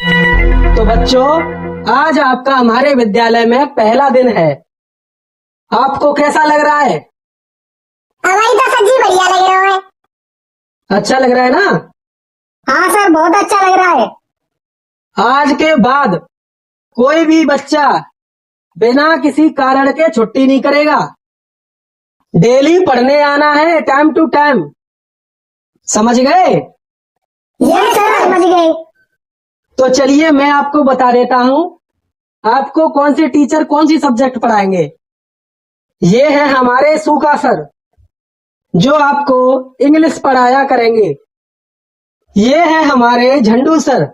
तो बच्चों, आज आपका हमारे विद्यालय में पहला दिन है। आपको कैसा लग रहा है? हमारी तो सच्ची बढ़िया लग रहा है। अच्छा लग रहा है ना? हाँ सर, बहुत अच्छा लग रहा है। आज के बाद कोई भी बच्चा बिना किसी कारण के छुट्टी नहीं करेगा। डेली पढ़ने आना है टाइम टू टाइम। समझ गए? यस सर, समझ गए। तो चलिए मैं आपको बता देता हूँ आपको कौन से टीचर कौन सी सब्जेक्ट पढ़ाएंगे। ये है हमारे सूखा सर, जो आपको इंग्लिश पढ़ाया करेंगे। ये है हमारे झंडू सर,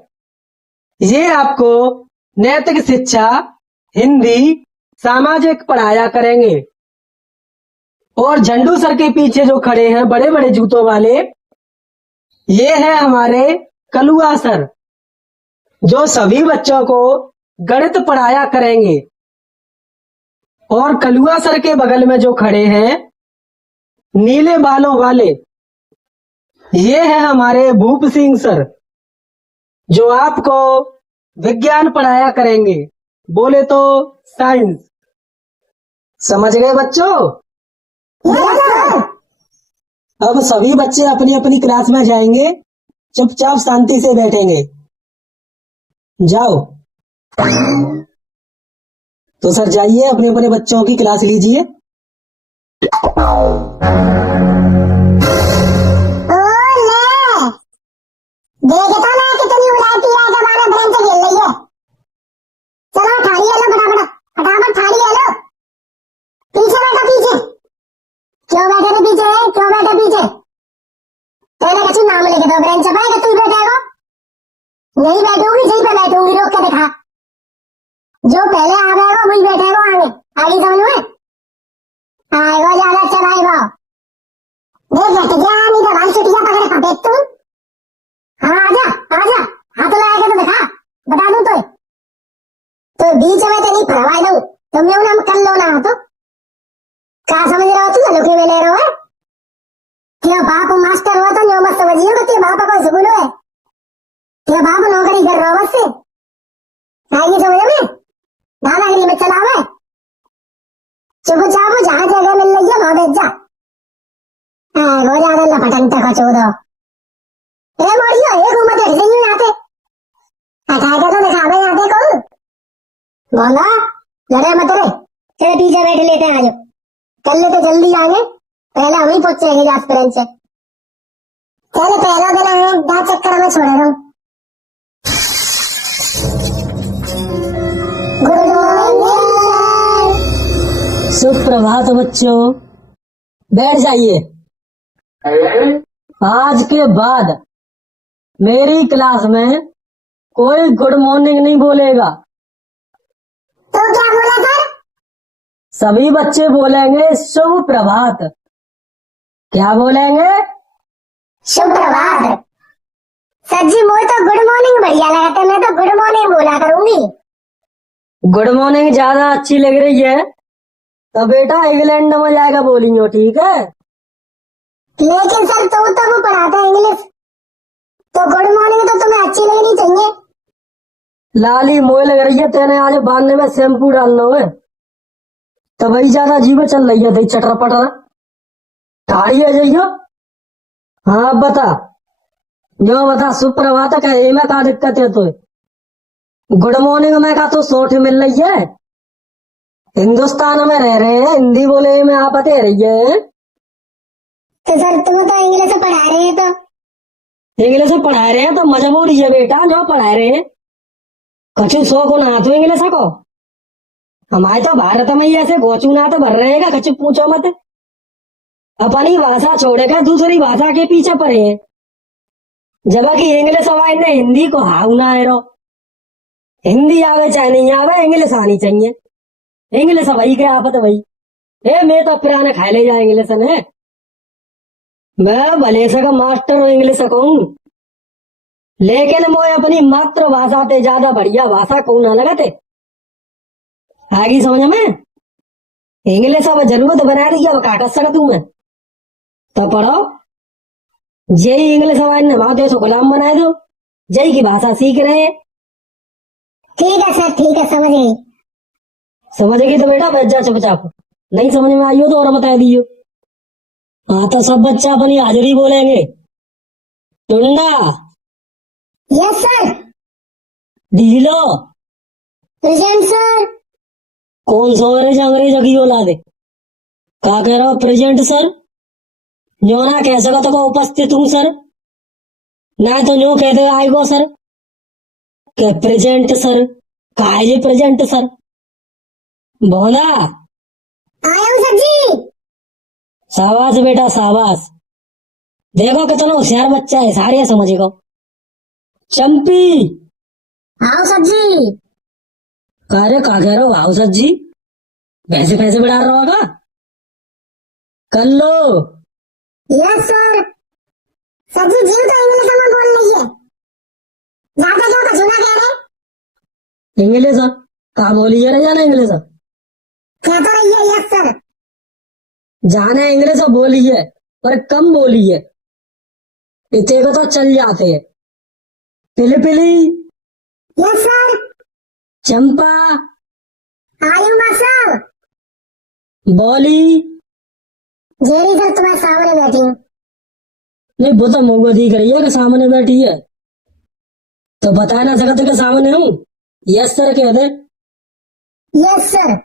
ये आपको नैतिक शिक्षा, हिंदी, सामाजिक पढ़ाया करेंगे। और झंडू सर के पीछे जो खड़े हैं बड़े बड़े जूतों वाले, ये है हमारे कलुआ सर, जो सभी बच्चों को गणित पढ़ाया करेंगे। और कलुआ सर के बगल में जो खड़े हैं नीले बालों वाले, ये है हमारे भूप सिंह सर, जो आपको विज्ञान पढ़ाया करेंगे। बोले तो साइंस। समझ गए बच्चों? Yes sir. अब सभी बच्चे अपनी अपनी क्लास में जाएंगे, चुपचाप शांति से बैठेंगे। जाओ। तो सर जाइए, अपने अपने बच्चों की क्लास लीजिए। देखता ना कितनी उड़ाती है, जमाना ब्रेन से खेल रही है। चलो ठाड़ी है लो, फटाफट ठाड़ी है लो। पीछे बैठो, पीछे। क्यों बैठे थे पीछे? क्यों बैठे पीछे? तेरे कछु नाम लिख दो, ब्रेन चपाएगा तू बैठेगा। नहीं बैठूंगी, सही पे बैठूंगी, रोक के दिखा। जो पहले आ गएगा वही बैठेगा आगे। आगे समझ में आएगा, ज्यादा चलाएगा। देख बैठ जा, नहीं तो भाई छुट्टियां पकड़े पपेट तू। हाँ आजा आजा, हाथ लगा के तो दिखा, बता दूं तो बीच में तो नहीं फरवाई दूं। तुम लोग ना कर लो ना तो क्या समझ रहे हो? तू लुकी में ले रहे हो? तेरा बाप मास्टर हुआ तो न्यो मत समझिए कि तेरे बाप को स्कूल है। तेरा बाप नौकरी कर रहा हो बस से। आएगी समझ में? दादागिरी में चला हुआ है। चुपचाप जहाँ जगह मिल रही है वहां बैठ जा। वो ज्यादा लपटन तक चोदो। ए मोड़ियो, एक उम्र हट गई यहाँ पे। हटा के तो दिखावे यहाँ पे कौन बोला। लड़े मत रे, तेरे पीछे बैठ लेते हैं। आज कर लेते जल्दी आगे, पहले हम ही पहुंचेंगे जासपुरन से। चले पहला दिन है, क्या चक्कर में छोड़े रहो। Good morning. सुप्रभात बच्चों, बैठ जाइए। आज के बाद मेरी क्लास में कोई गुड मॉर्निंग नहीं बोलेगा। तो क्या बोला सर? सभी बच्चे बोलेंगे शुभ प्रभात। क्या बोलेंगे? शुभ प्रभात। सर जी मुझे तो गुड मॉर्निंग बढ़िया लगा था, मैं तो गुड मॉर्निंग बोला करूंगी। गुड मॉर्निंग ज्यादा अच्छी लग रही है तो बेटा इंग्लैंड में जाएगा बोलियो, ठीक है? लेकिन सर तो वो पढ़ाता है इंग्लिश, तो गुड मॉर्निंग तो तुम्हें अच्छी लगनी चाहिए। लाली मोह लग रही है, तेने आज बांधने में शैम्पू डालना है तो वही ज्यादा जीव चल रही है। चटर पटर ठाड़ी है जाइयो। हाँ बता, जो बता। सुप्रभात कहे में का दिक्कत है? तो गुड मॉर्निंग में का तो सोठ मिल रही है। हिंदुस्तान में रह रहे हैं, हिंदी बोले में आप बते रही है। तो सर तुम तो इंग्लिश पढ़ा रहे हैं, तो इंग्लिश पढ़ा रहे हैं तो मजबूरी है बेटा, जो पढ़ा रहे हैं। कछु सौ को ना तो इंग्लिश को हमारे तो भारत में ही ऐसे गोचू ना तो भर रहेगा। कछु पूछो मत, अपनी भाषा छोड़ेगा दूसरी भाषा के पीछे पड़े हैं। जबकि इंग्लिश आवाज ने हिंदी को हाउ ना है रो। हिंदी आवे चाहे नहीं आवे, इंग्लिश आनी चाहिए। इंग्लिश वही के आपत वही। मैं तो पुराने खाए ले जा इंग्लिश ने। मैं भले से का मास्टर हूँ इंग्लिश कहूँ, लेकिन मैं अपनी मातृभाषा ते ज्यादा बढ़िया भाषा कहूँ ना लगते। आगे समझ में? इंग्लिश अब जरूरत बना रही है, अब क्या कर सकता हूँ मैं? तो पढ़ो, जय इंग्लिश आवाज ने वहां देश को गुलाम बनाए दो। जय की भाषा सीख रहे हैं, ठीक है सर, ठीक है, समझ गई। समझेगी तो बेटा बैठ जा चुपचाप, नहीं समझ में आई हो तो और बता दियो। हाँ तो सब बच्चा अपनी हाजिरी बोलेंगे। Tunda, yes sir. Dhilo, present sir. कौन सा अंग्रेज की औलाद है? क्या कह रहा हो? Present sir. जो ना कह सका तो उपस्थित हूँ सर, ना तो जो कह दे आएगो सर। क्या प्रेजेंट सर? का है ये प्रेजेंट सर? भोला, आया हूँ सर जी। शाबाश बेटा शाबाश। देखो कितना होशियार बच्चा है, सारे समझेगा। चंपी, आओ सर जी। अरे क्या कह रहे हो? आओ सर जी, पैसे पैसे बढ़ा रहा होगा। कर लो। Yes sir. सर जी जीव तो इंग्लिश में बोल रही है, ज्यादा क्यों कछुना कह रहे? इंग्लिश कहा बोली है? जाना इंग्लिश कह तो रही है यस सर। जाना इंग्लिश बोली है पर कम बोली है, इतने को तो चल जाते हैं। पिली पिली, यस सर। चंपा, आयु मास्टर। बोली। जेरी सर तुम्हारे सामने बैठी हूँ। नहीं वो तो मुंह दिख रही है कि सामने बैठी है, तो बता ना सकते कि सामने हूँ। यस सर कह दे। Yes sir.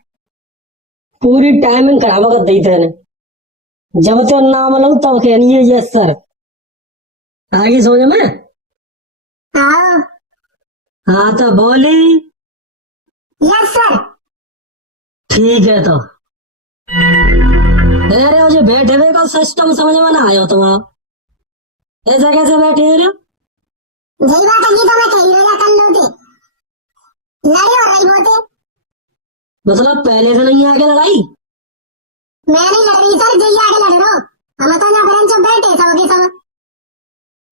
पूरी टाइमिंग खराब कर दी तेने, जब तो नाम लो तब कहनी है यस सर। आगे समझ में? आओ। हाँ तो बोली। Yes sir. ठीक है तो अरे वो जो बैठे हुए का सिस्टम समझ में ना आयो तुम ऐसा कैसे बैठे हैं रे? यही बात है, ये तो मैं कह ही रहा कर लो थे, लड़े और रही होते। मतलब पहले से नहीं आके लड़ाई? मैं नहीं लड़ रही सर, जई आके लड़ रहा हूँ। हम तो ना बेंच पे बैठे सब के सब,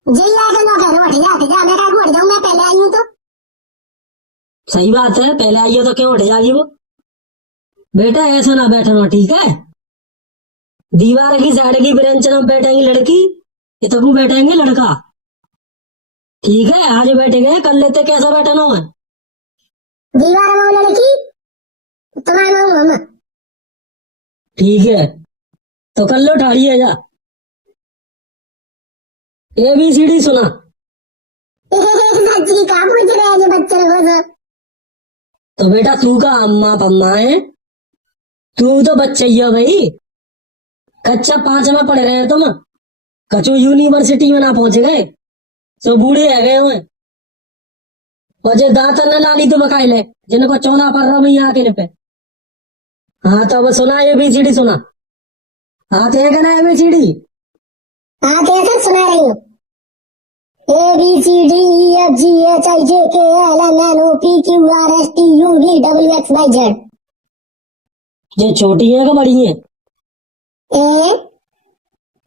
जई आके ना कह रहे उठ जाते जा, मैं कहा उठ जाऊं, मैं पहले आई हूँ तो। सही बात है, पहले आई हो तो क्यों उठ जाएगी वो? बेटा ऐसा ना बैठना, ठीक है? दीवार की साइड की बेंच में बैठेंगी लड़की, ये तो क्यों बैठेंगे लड़का? ठीक है आज बैठे गए, कर लेते कैसा बैठना है। दीवार में वो लड़की, तुम्हारे में हूँ हम। ठीक है तो कर लो, ठाड़ी है जा। ABCD सुना। सच की कहा पूछ रहे हैं ये बच्चे को सब। तो बेटा तू का अम्मा पम्मा है, तू तो बच्चा ही हो भाई। कक्षा 5 में पढ़ रहे हो तुम, कचो यूनिवर्सिटी में ना पहुंच गए, सो बूढ़े है गए हुए। और जो दांत न लाली तो बकाई ले, जिनको चौना पड़ रहा भैया आके पे। हाँ तो अब सुना ABCD सुना। हाँ तो है ना ABCD। हाँ कैसे सुना रही हूँ? ABCDEFGHIJKLMNOPQRSTUVWXYZ। जो छोटी है कि बड़ी है? ए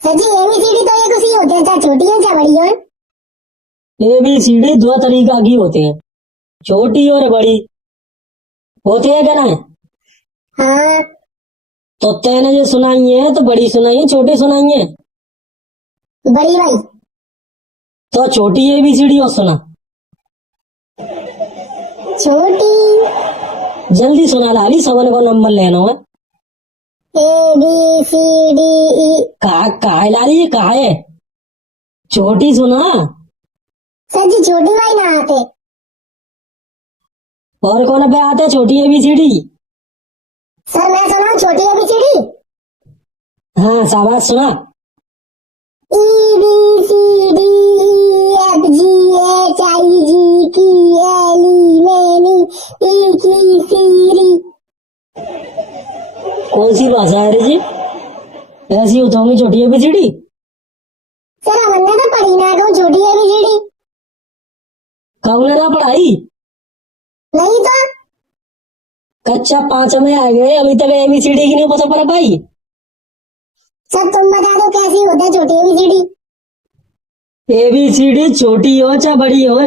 सर जी ABCD तो एक उसी होते हैं, चाहे छोटी है चाहे बड़ी है। ABCD दो तरीका की होते हैं, छोटी और बड़ी होते हैं क्या ना? हाँ तो तेने जो सुनाई है तो बड़ी सुनाई है छोटी सुनाई है? बड़ी भाई। तो छोटी ABCD और सुना। छोटी जल्दी सुना लाली, सबन को नंबर लेना है। ABCDE। कहा है लाली, ये कहा है? छोटी सुना। सर जी छोटी भाई ना आते। और कौन पे आते छोटी ABCD? सर मैं सुना हूँ छोटी ABCD। हाँ शाबाश सुना। EBCDEFGHIJKLMNOPQRSTUVWXYZ। कौन सी भाषा है रे जी? ऐसी होती होंगी छोटी ABCD। सर हमने तो पढ़ी ना कहूँ छोटी ABCD। कौन ना पढ़ाई? नहीं तो। कक्षा 5 में आ गए, अभी तक ABCD की नहीं पता पड़ पाई? सर तुम बता दो कैसी होता है छोटी ABCD। ABCD छोटी हो चाहे बड़ी हो,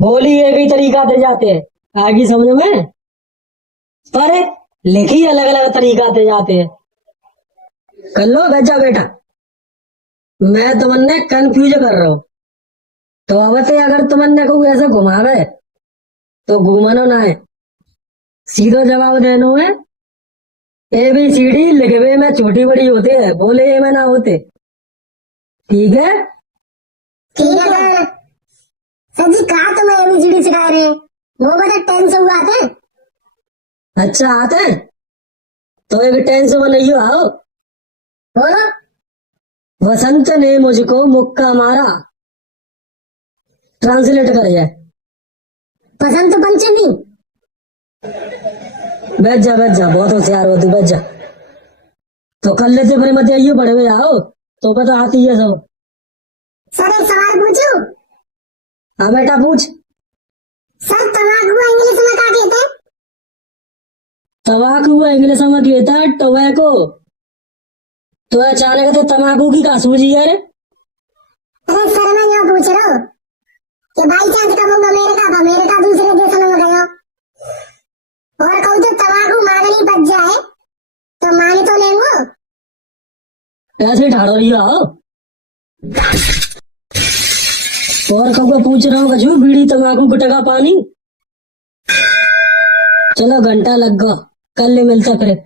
बोली एक ही तरीका दे जाते हैं, आगे समझ में? पर लिखी अलग अलग तरीका दे जाते हैं। कर लो बेचा बेटा, मैं तुमने कंफ्यूज कर रहा हूं, तो अब अगर तुमने को ऐसे घुमावे तो घूमनो ना है, सीधो जवाब देनो है। ABCD लिखवे में छोटी बड़ी होते हैं, बोले में ना होते। ठीक है? ठीक है सर। सर जी कहा तो मैं ABCD सिखा रहे हैं, वो बता 10 से हुआ आते हैं। अच्छा आते हैं, तो एक 10 से बनाइयो। आओ। बोलो। वसंत ने मुझको मुक्का मारा, ट्रांसलेट कर जाए। बसंत पंचमी। बैठ जा, बहुत होशियार हो तू, बैठ जा। तो कर लेते फिर मत आइयो, बड़े हुए आओ, तो पता आती है सब। सर एक सवाल पूछूं? हाँ बेटा पूछ। सर तंबाकू इंग्लिश में क्या कहते हैं? तम्बाकू इंग्लिश में कहता है टोबैको। तो अचानक तो तम्बाकू की का सूझी है रे? अरे सर मैं यहाँ पूछ रहा हूँ कि बाई चांस कहूँगा अमेरिका दूसरे देशों में गया और कहूँ तो तंबाकू मांगनी बच जाए तो मान तो लेंगे। ऐसे ठाड़ो रही आओ। और कब पूछ रहा हूँ कछु बीड़ी तम्बाकू गुटखा पानी। चलो घंटा लग गया, कल मिलता फिर।